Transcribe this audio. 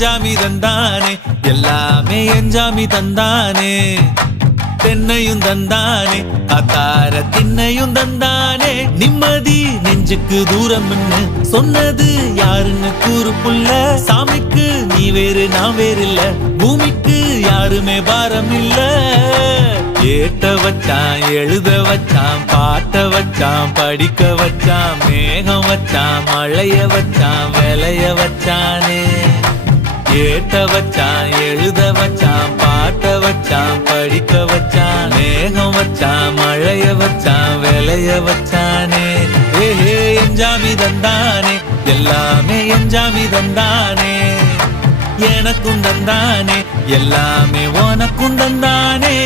எஞ்சாமி தந்தானே எல்லாமே எஞ்சாமி தந்தானே தென்னையும் தந்தானே காத்தார திண்ணையும் தந்தானே நிம்மதி நெஞ்சுக்கு தூரம் சொன்னது யாருன்னு கூறு புள்ள சாமிக்கு நீ வேறு நான் வேறு இல்ல பூமிக்கு யாருமே பாரம் இல்ல ஏட்ட வச்சான் எழுத வச்சான் பாட்ட வச்சான் படிக்க வச்சான் மேகம் வச்சான் மழைய வச்சான் விளைய வச்சானே ஏட்ட வச்சான் எழுத வச்சான் பாட்ட வச்சான் படிக்க வச்சான் மேகம் வச்சான் மழைய வச்சான் விளைய வச்சானே ஏஹே எஞ்சாமி தந்தானே எல்லாமே எஞ்சாமி தந்தானே எனக்கும் தந்தானே எல்லாமே உனக்கும் தந்தானே